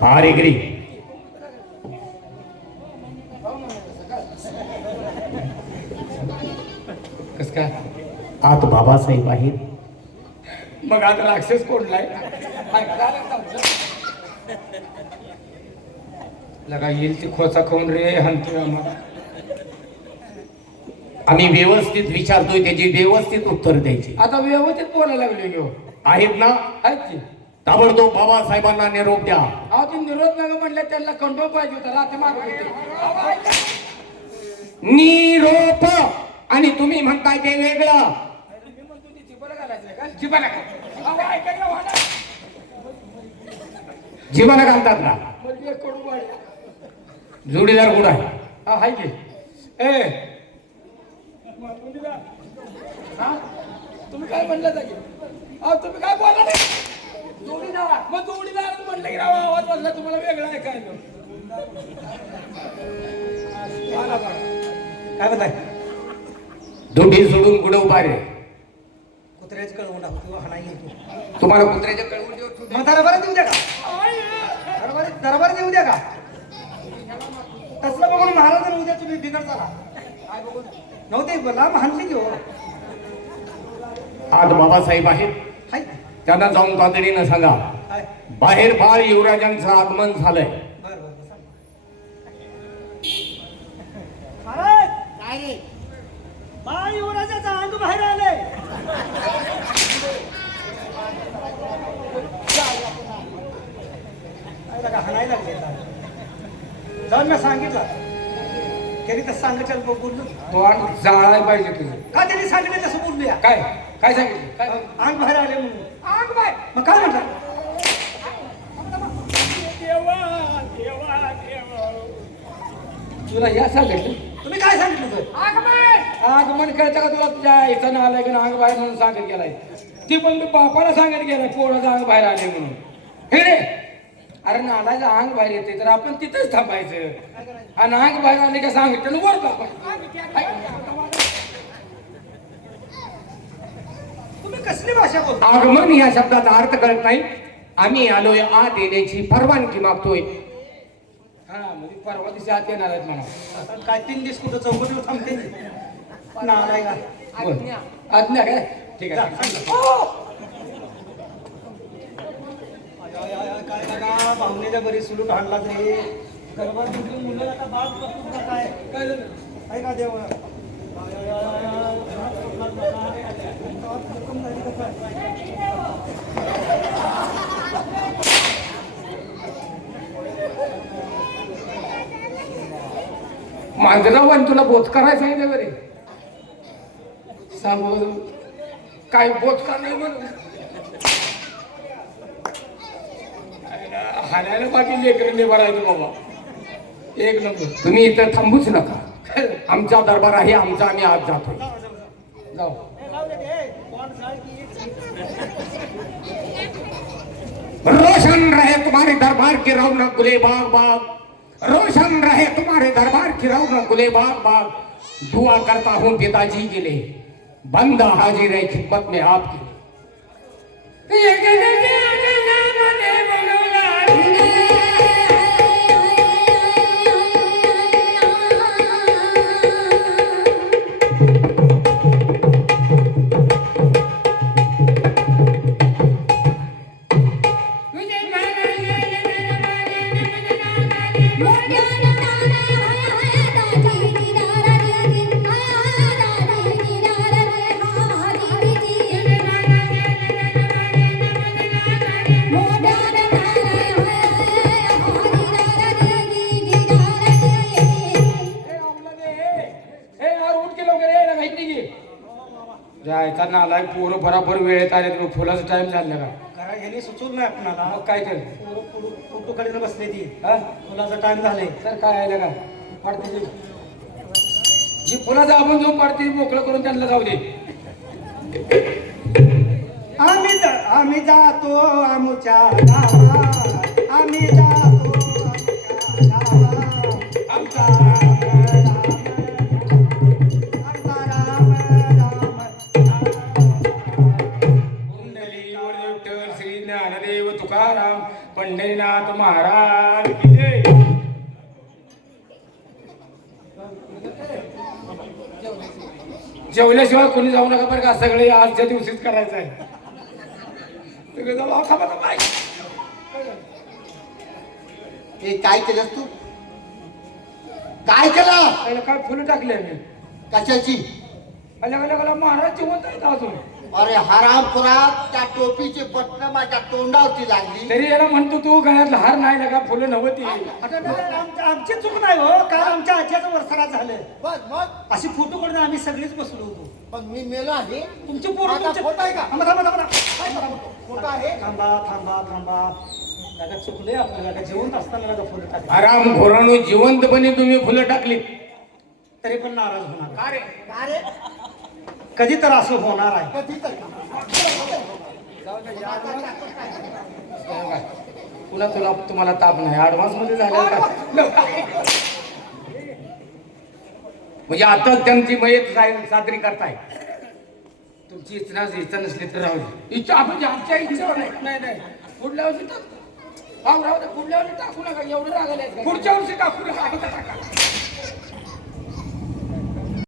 हारेगिरी कस काय आत बाबासाहेब आहेत. मग आता राक्षस कोणलाय लगा येईल ती खोचा खाऊन रे हंतोय आम्हाला. आम्ही व्यवस्थित विचारतोय त्याची व्यवस्थित उत्तर द्यायची आता व्यवस्थित बोलायला लागले घेऊ आहेत ना. आहेत की ताबडतोब बाबासाहेबांना निरोप द्या. अहो ते निरोध नका म्हणलं त्यांना कंट्रोल पाहिजे होता रात्री मागत होते. निरोप आणि तुम्ही म्हणताय ते वेगळं. मी म्हणतो ती जिबाला घालायचं का जिबाला अहो ऐका की वाडा. जीवाला घालतात ना. म्हणजे कडू वाड्या जोडीदार कुठं आहे. हा हाय की ए हा तुम्ही काय म्हणलं की अहो तुम्ही काय बोला नाही जोडीदार मग जोडीदार म्हणलं की राव आवाज वाजला तुम्हाला वेगळा आहे काय काय बताय दोन्ही सोडून कुठं उभा रे. कुत्र्याच कळवून टाकतो हा नाही येतो तुम्हाला कुत्र्याच्या कळवून देऊ. मग दरबार देऊ द्या का दरबार देऊ द्या का तसलं बघून महाराज उद्या तुम्ही बिघड झाला काय बघून नव्हते बोला म्हणले की हो आत बाबासाहेब आहेत. हाय त्यांना जाऊन तातडीनं सांगा हाय बाहेर बाळ युवराजांचं आगमन झालंय. बरं बरं महाराज काय रे बाळ युवराजाचं अंग बाहेर आलंय. हाणायला लागले जाऊन मी सांगितलं त्यांनी तर सांगितलं बोललो तो अंग जाळायला पाहिजे तुझं का त्यांनी सांगितलं तसं बोलूया काय काय सांगितलं काय अंग बाहेर आले म्हणून अंग बाहेर मग काय म्हटलं तुला या सांगितलं तुम्ही काय सांगितलं आगमन कळतं का तुला तुझ्या इथं आलाय की अंग बाहेर म्हणून सांगत गेलाय ती पण मी बापाला सांगत गेलाय पोराचं अंग बाहेर आले म्हणून हे रे अरे नालायचं अंग बाहेर येते तर आपण तिथंच थांबायचं आणि अंग बाहेर आले का सांगितलं वर बाबा तुम्ही कसली भाषा बोलता. आगमन या शब्दाचा अर्थ कळत नाही. आम्ही आलोय आत येण्याची परवानगी मागतोय. हा म्हणजे परवा दिवशी आत येणार आहेत म्हणा काय 3 दिवस कुठं चौकटीवर थांबते नालाय का आज्ञा काय ठीक आहे काय लागा भावनेच्या बरी सुलूट हाणला रे दरबार दुसरी मुलं आता बाप करतो काय काय झालं काय का देव मांजरावान तुला बोच करायला सांगितलं बरे. सांगू काय बोच का नाही म्हणून हाणायला बाकी लेकरं निभारायचं बाबा एक नंबर. तुम्ही इथं थांबूच नका. आमचा दरबार आहे आमचा. आम्ही आज जातो. जाऊ रोशन रहे तुम्हारे दरबार की रौनक गुले बाग बाग. रोशन रहे तुम्हारे दरबार की रौनक गुले बाग बाग. दुआ करता हूँ पिताजी के लिए. बंदा हाजिर है खिदमत में आपकी. जायचा नालाय पोरं बराबर वेळेत आले तुम्ही फुलाचा टाइम झाला का कारण ह्याने सुचवलं नाही आपणाला. मग काय केलं फोटो काढीला बसले ती हा फुलाचा टाइम झालाय. तर काय आहे का पाडते जी फुलाचा आपण जो पाडते मोकळं करून त्यांना जाऊ दे. आम्ही जातो आमच्या गावात. आम्ही जातो आमच्या गावात. आमचा राम राम आमचा राम राम. पंढरीनाथ महाराज की जय. जेवल्याशिवाय कोणी जाऊ नका बरं का, सगळे आजच्या दिवशीच करायचं आहे. सगळे जाऊ, अहो, थांबा, थांबा. हे काय केलंस तू? काय केलं? त्याला काय फुलं टाकले मी. कशाची? अल्या महाराज जिवंत आहेत अजून. अरे हरामखोरात, त्या टोपीची बटणं माझ्या तोंडावरती लागली. तरी याला म्हणतो तू गळ्यातला हार नाही लगा, फुलं नव्हती. आता आमची चूक नाही हो, काल आमच्या आज्याचं वर्षाला झालं. बस मग अशी फोटो काढून आम्ही सगळेच बसलो होतो. पण मी मेलो आहे. तुमची पोरं माझा तुमचे फोटो आहे का? थांबा थांबा थांबा काय करा म्हणतो? फोटो आहे. थांबा थांबा थांबा. दादा चुकलंय आपल्याला, दादा जिवंत असताना दादा फोटो टाकले. आराम घोराणू जिवंतपणे तुम्ही फुलं टाकली. तरी पण नाराज होणार. अरे अरे कधी तर असं होणार आहे. कधी तरी. पुन्हा तुम्हाला ताप नाही, ऍडव्हान्स मध्ये झालं का? म्हणजे आता त्यांची मयत साजरी करताय. तुमची इच्छा नसली तर राहू दे. इच्छा म्हणजे आमच्या इच्छेवर नाही. नाही पुढल्या वर्षी टाक. राहू दे, पुढल्या वर्षी टाकू नका, एवढं रागायला. पुढच्या वर्षी टाकू नका.